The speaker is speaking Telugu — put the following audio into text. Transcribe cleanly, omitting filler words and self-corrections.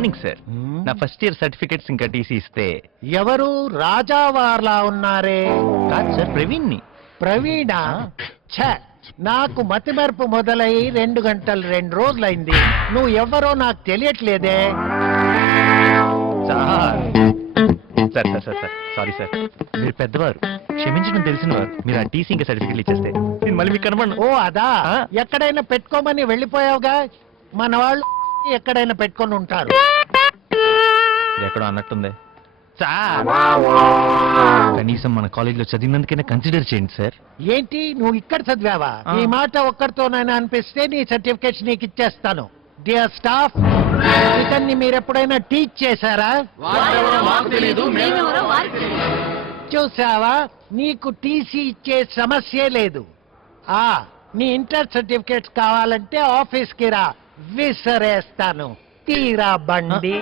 Morning sir. నా ఫస్ట్ ఇయర్ సర్టిఫికెట్స్ ఇంకా టీసీ ఇస్తే. ఎవరు రాజావార్లా ఉన్నారే? కాదు సార్, ప్రవీణ్ ని. ప్రవీణ? ఛ, నాకు మతిమరుపు మొదలై 2 గంటలు 2 రోజులైంది. నువ్వు ఎవరో నాకు తెలియట్లేదే. Sir sir sir sir sir sorry sir, మీరు పెద్దవారు, క్షమించడం తెలిసిన వారు. మీరు ఆ టీసీ ఇంకా సర్టిఫికెట్లు ఇచ్చేస్తే నేను మళ్ళీ మీకు కనబడను. ఓ అదా, ఎక్కడైనా పెట్టుకోమని వెళ్ళిపోయావుగా. మన వాళ్ళు ఎక్కడైనా పెట్టుకొని ఉంటారు. ఎక్కడో అన్నట్టుంది సార్. కనీసం మన కాలేజీలో చదివినందుకైనా కన్సిడర్ చేయండి సార్. ఏంటి, నువ్వు ఇక్కడ చదివావా? ఈ మాట ఒక్కరితోనైనా అనిపిస్తే నీ సర్టిఫికేట్స్ నీకు ఇచ్చేస్తాను. డియర్ స్టాఫ్, ఇతన్ని మీరు ఎప్పుడైనా టీచ్ చేశారా? చూసావా, నీకు టీసీ ఇచ్చే సమస్యే లేదు. నీ ఇంటర్ సర్టిఫికేట్స్ కావాలంటే ఆఫీస్కి రా, విసరేస్తాను. తీరా బండి.